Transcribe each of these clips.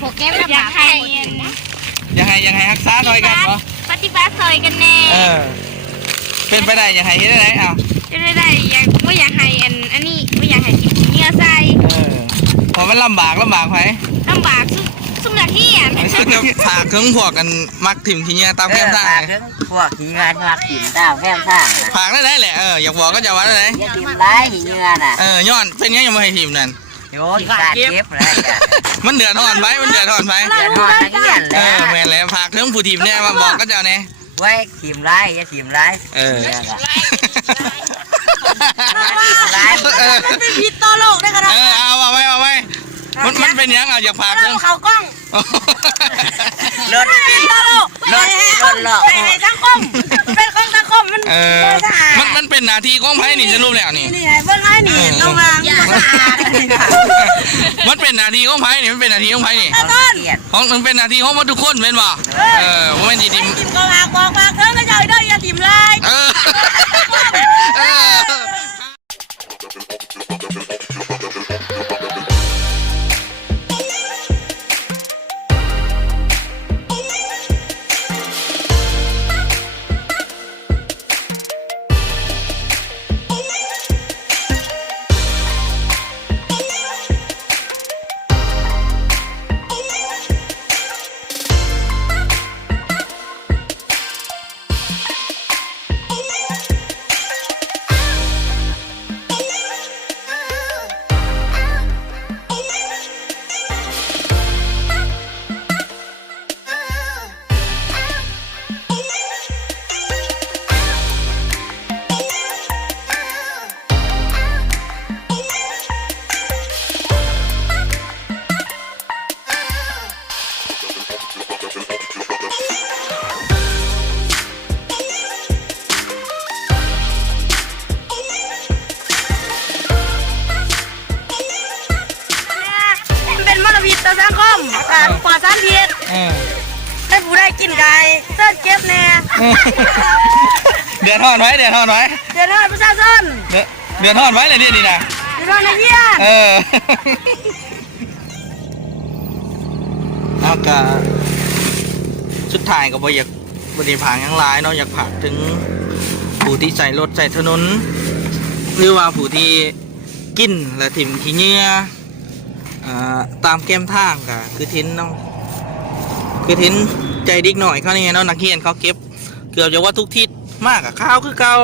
พวกแก้มอยากให้ยังไงรักษาซอยกันเหรอปฏิบัติซอยกันแน่เป็นไปได้ยังไงเฮ็ดได้เอาเป็นไปได้ไม่อยากให้อันนี้ไม่อยากให้กินเนื้อใส่พอมันลำบากไปลำบากสุ่มหลักที่ซึ่งผากเครื่องพวกกันมักถิ่มขี้เงี้ยตามแก้มท่าพวกขี้เงี้ยมักถิ่มตามแก้มท่าผากได้แหละอยากบอกก็จะว่าได้อย่าถิ่มร้ายขี้เงี้ยน่ะย้อนเป็นยังไม่ให้ถิ่มนั่นโยนการเก็บอะไรมันเดือดร้อนไว้มันเดือดร้อนไว้แม่นแล้วผากเครื่องผู้ถิ่มเนี่ยมาบอกก็จะเนี่ยไว้ถิ่มร้ายอย่าถิ่มร้ายมันเป็นพิษต่อโลกได้ขนาดเอาไว้มันเป็นยังอยากผากเครื่องเขากล้องรถพิษต่อโลกรถหลอกเป็นสังคมเป็นของสังคมมันเป็นหน้าที่ของไผ่นี่จะรู้แล้วนี่เบิ่งให้นี่ต้องมามันเป็นหน้าที่ของไผ่นี่มันเป็นหน้าที่ของไผ่นี่ของมันเป็นหน้าที่ของทุกคนเป็นบ่ว่าไม่ดีทิมก็บอกเครื่องก็จะได้อย่าทิมเลยต่อสังคมปลอดสารพิษให้ผู้ได้กินไก่เส้นเก็บแน่เดือดร้อนไว้เดือดร้อนประชาชนเดือดร้อนไว้เลยนี่นะเดือดร้อนในเยี่ยนเอากะสุดท้ายก็บ่อยากบริพางยังหลายเนาะอยากผากถึงผู้ที่ใส่รถใส่ถนนหรือว่าผู้ที่กินและถิ่มขี้เงี้ยตามแก้มทางก็คือทิ้นเนาะคือทิ้นใจดิกหน่อยเขาเนี่ยเนาะนักเรียนเขาเก็บเกือบจะว่าทุกทิศมากกับข้าวคือเก่า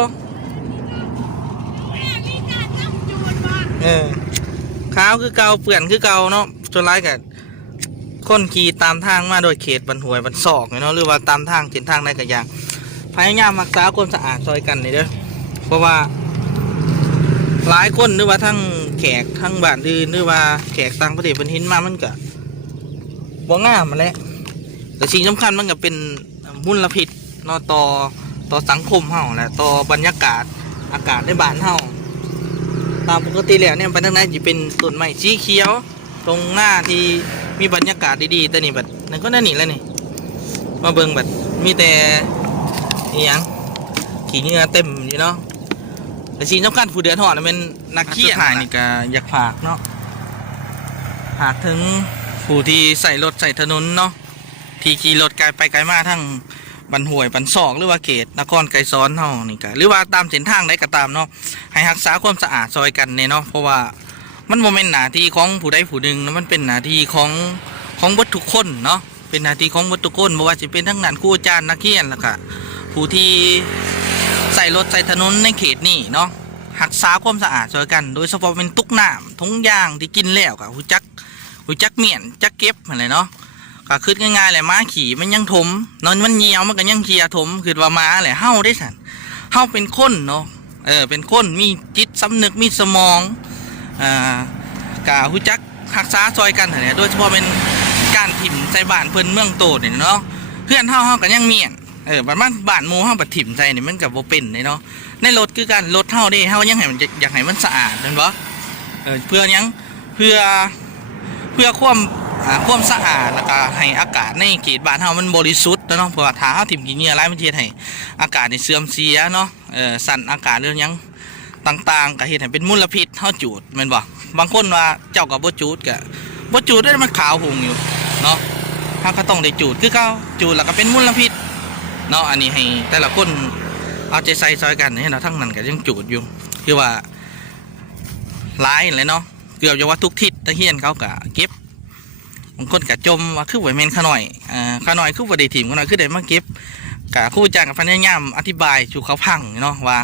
ข้าวคือเก่าเปื่อนคือเก่าเนาะจนร้ายกับคนขี่ตามทางมาโดยเขตบรรหวยบรรศอกเนาะหรือว่าตามทางเส้นทางใดก็อย่างพยายามรักษาความสะอาดซอยกันเลยเด้อเพราะว่าหลายคนหรือว่าทั้งแขกทั้งบ้านอื่นหรือว่าแขกต่างประเทศเป็นหินมามันก็บ่งามมาแล้วแต่สิ่งสำคัญมันก็เป็นมลพิษเนาะต่อสังคมเฮาแหละต่อบรรยากาศอากาศในบ้านเฮาตามปกติแล้วเนี่ยไปทางไหนจะเป็นต้นไม้สีเขียวตรงหน้าที่มีบรรยากาศดีๆแต่นี่แบบนั่นก็น่าหนีแล้วนี่มาเบิ่งแบบมีแต่อีหยังขี้เหงื่อเต็มอยู่เนาะแต่สิ่งสำคัญผู้เดือดร้อนเป็นนักเขียนนี่ก็อยากฝากเนาะฝากถึงผู้ที่ใส่รถใส่ถนนเนาะที่ขี่รถไกลไปไกลมาทั้งบันห่วยบันศอกหรือว่าเขตนครไกรซ้อนเฮานี่ก็หรือว่าตามเส้นทางใดก็ตามเนาะให้รักษาความสะอาดซอยกันเนี่ยเนาะเพราะว่ามันโมเมนต์หน้าที่ของผู้ใดผู้หนึ่งมันเป็นหน้าที่ของวัตถุคนเนาะเป็นหน้าที่ของวัตถุคนไม่ว่าจะเป็นทั้งงานครูอาจารย์นักเรียนแล้วก็ผู้ที่ใส่รถใส่ถนนในเขตนี่เนาะรักษาความสะอาดซอยกันโดยเฉพาะเป็นตุกน้ำทุงยางที่กินแล้วกับหูจักเมียนจักเก็บอะไรเนาะก็คือง่ายๆแหละม้าขี่มันยังถมนอนมันเหี่ยวมันก็ยังเคียถมคือว่าม้าแหละเฮ้าได้สันเฮ้าเป็นคนเนาะเป็นคนมีจิตสำนึกมีสมองกะหูจักรักษาซอยกันเนี่ยโดยเฉพาะเป็นการถิ่มใส่บ้านเพิ่นเมืองโตเนี่ยเนาะเพื่อนเฮ้ากันยังเมียนบ้านหมู่เฮ้าบัดถิ่มใส่เนี่ยมันกับโบเป็นเนาะในรถคือการรถเฮ้าได้เฮ้ายังให้มันอยากให้มันสะอาดเป็นบ่เพื่อยังเพื่อความสะอาดแล้วก็ให้อากาศในเขตบ้านเฮามันบริสุทธิ์เนาะเพราะว่าถ้าเฮาถิ่มขี้เหงื่อหลายมันเฮ็ดให้อากาศนี่เสื่อมเสียเนาะสั่นอากาศเรื่องยังต่างๆก็เฮ็ดให้เป็นมลพิษเฮาจูดแม่นบ่บางคนว่าเจ้าก็บ่จูดก็ บ่จูดได้มันขาวหุงอยู่เนาะเขาก็ต้องได้จูดคือเขาจูดแล้วก็เป็นมลพิษเนาะอันนี้ให้แต่ละคนเอาใจใส่ซอยกันให้เราทั้งนั้นก็ยังจูดอยู่คือว่าร้ายเลยเนาะเกือบจะว่าทุกทิศตะเฮียนเขาก็เก็บบางคนก็จมว่าคือว่าเมนขาหน่อยขาหน่อยคือว่าได้ถิ่มขาหน่อยคือได้มาเก็บกับครูอาจารย์กับพนักงานอธิบายชูเขาพังเนาะว่า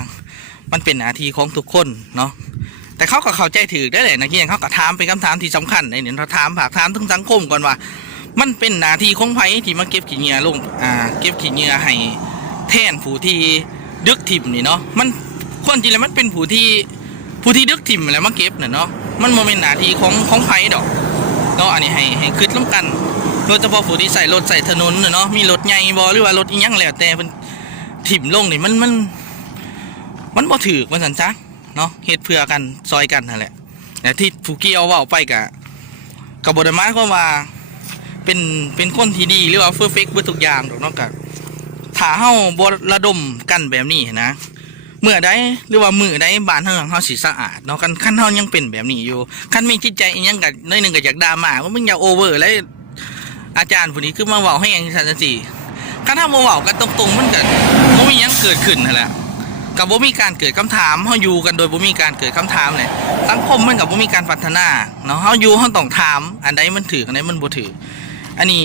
มันเป็นหน้าที่ของทุกคนเนาะแต่เขาก็เข้าใจถือได้เลยนะที่เขาก็ถามเป็นคำถามที่สำคัญในเนี่ยเขาถามผากถามทั้งสังคมก่อนว่ามันเป็นหน้าที่ของไผที่มาเก็บขี้เหงื่อลงเก็บขี้เหงื่อให้แทนผู้ที่ดึกถิ่มนี่เนาะมันคนจริงแล้วมันเป็นผู้ที่ดึกถิ่มแล้วมาเก็บเนี่ยเนาะมันโมเมนต์หน้าที่ของไผดอกเนาะอันนี้ให้คิดร่วมกันโดยเฉพาะผู้ที่ใส่รถใส่ถนนเนาะมีรถใหญ่บอหรือว่ารถอีหยังแล้วแต่เป็นถิ่มลงนี่มันบ่ถือมันสันจ้ะเนาะเฮ็ดเพื่อกันซอยกันนั่นแหละแต่ที่ผู้เกี่ยวว่าไปกับบทหมายก็ว่าเป็นคนที่ดีหรือว่าเฟอร์เฟกต์เพื่อทุกอย่างดอกเนาะกับถ้าเฮาบ่ระดมกันแบบนี้นะเมื่อใดหรือว่ามือใดบ้านเฮาสิสะอาดเนาะคันเฮายังเป็นแบบนี้อยู่คันมีจิตใจอีหยังก็น้อยนึงก็อยากด่ามาว่ามึงอย่าโอเวอร์แล้วอาจารย์ผู้นี้คือมาเว้าให้อย่างซั่นจังซี่คันเฮาบ่เว้ากันตรงๆมันก็บ่มีหยังเกิดขึ้นนั่นแหละกับบ่มีการเกิดคำถามเฮาอยู่กันโดยบ่มีการเกิดคำถามเลยสังคมมันกับบ่มีการพัฒนาเนาะเฮาอยู่เฮาต้องถามอันใดมันถืออันใดมันบ่ถืออันนี้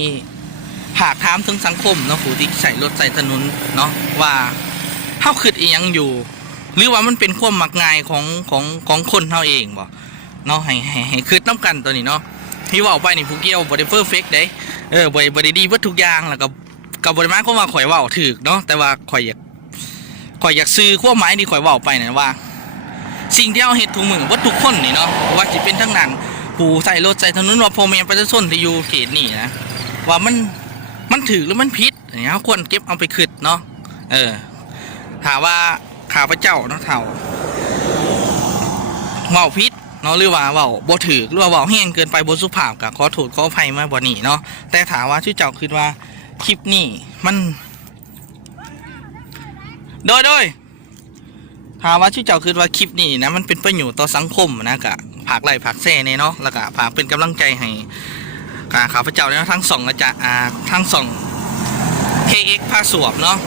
หากถามถึงสังคมเนาะผู้ที่ใช้รถใช้ถนนเนาะว่าเฮาคิดอีหยังอยู่หรือว่ามันเป็นความมักง่ายของคนเฮาเองบ่เนาะให้คิดนำกันตัวนี้เนาะที่ว่าออกไปนี่ผู้เกี่ยวบ่ได้เพอร์เฟคเด้บ่ได้ดีเบิดทุกอย่างแล้วก็บ่ได้หมายความว่าข่อยเว้าถูกเนาะแต่ว่าข่อยอยากซื้อความหมายที่ข่อยเว้าไปนั่นว่า สิ่งที่เฮาเฮ็ดทุกมื้อบ่ทุกคนนี่เนาะว่าสิเป็นทั้งนั้นผู้ใส่รถใส่ถนนว่าพ่อแม่ประชาชนที่อยู่เขตนี้นะว่ามันถูกหรือมันผิดอันนี้เฮาควรเก็บเอาไปคิดเนาะถ้าว่าข้าพเจ้าเนาะเฒ่าเว้าผิดเนาะหรือว่าเว้าบ่ถูกหรือว่าเว้าแรงเกินไปบ่สุภาพก็ขอโทษขออภัยมาบ่นี้เนาะแต่ถ้าว่าชื่อเจ้าคิดว่าคลิปนี้มันโดยถามว่าชื่อเจ้าคิดว่าคลิปนี้นะมันเป็นประโยชน์ต่อสังคมนะกะผากไหลผากแซ่เนี่ยเนาะแล้วก็ผากเป็นกำลังใจให้ข้าพเจ้าเนี่ยทั้งสองอาจารย์ทั้งสอง KX พาสวบเนาะ